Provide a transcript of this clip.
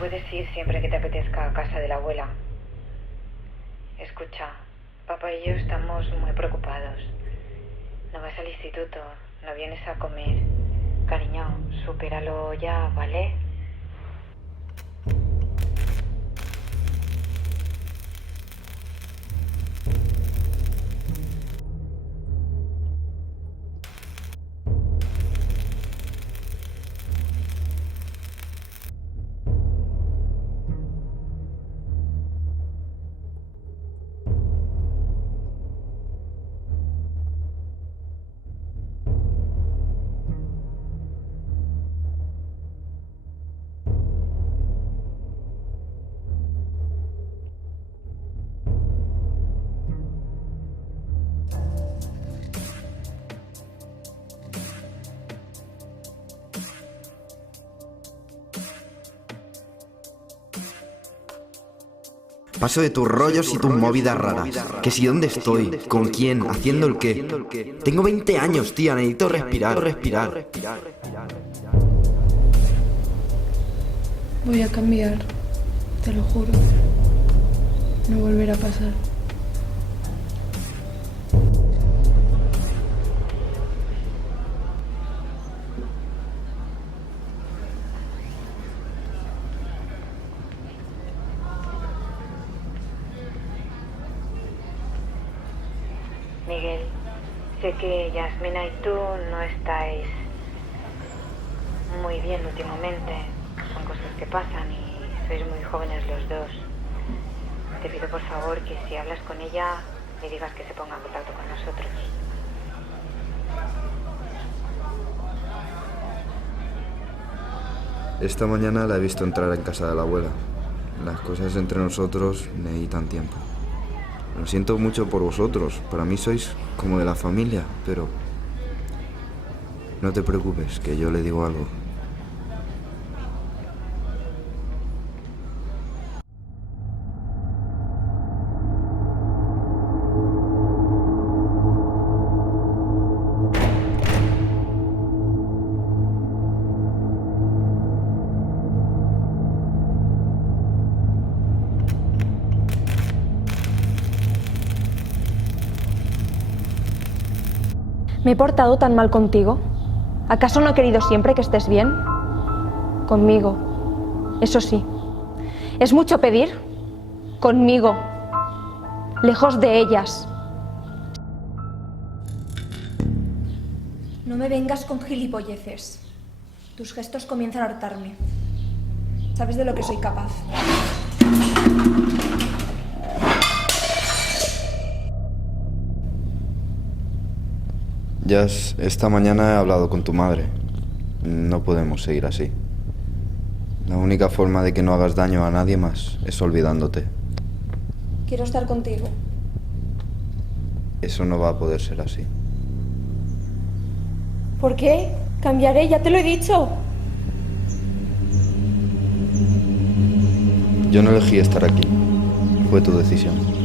puedes ir siempre que te apetezca a casa de la abuela. Escucha, papá y yo estamos muy preocupados. No vas al instituto, no vienes a comer. Cariño, supéralo ya, ¿vale? Paso de tus rollos y tus movidas raras. Que si dónde estoy, con quién, haciendo el qué. Tengo 20 años, tía, necesito respirar. Voy a cambiar, te lo juro. No volverá a pasar. Miguel, sé que Yasmina y tú no estáis muy bien últimamente. Son cosas que pasan y sois muy jóvenes los dos. Te pido por favor que si hablas con ella, le digas que se ponga en contacto con nosotros. Esta mañana la he visto entrar en casa de la abuela. Las cosas entre nosotros necesitan tiempo. Lo siento mucho por vosotros. Para mí sois como de la familia, pero no te preocupes, que yo le digo algo. ¿Me he portado tan mal contigo? ¿Acaso no he querido siempre que estés bien? Conmigo, eso sí. ¿Es mucho pedir? Conmigo, lejos de ellas. No me vengas con gilipolleces. Tus gestos comienzan a hartarme. ¿Sabes de lo que soy capaz? Jazz, esta mañana he hablado con tu madre. No podemos seguir así. La única forma de que no hagas daño a nadie más es olvidándote. Quiero estar contigo. Eso no va a poder ser así. ¿Por qué? Cambiaré, ya te lo he dicho. Yo no elegí estar aquí. Fue tu decisión.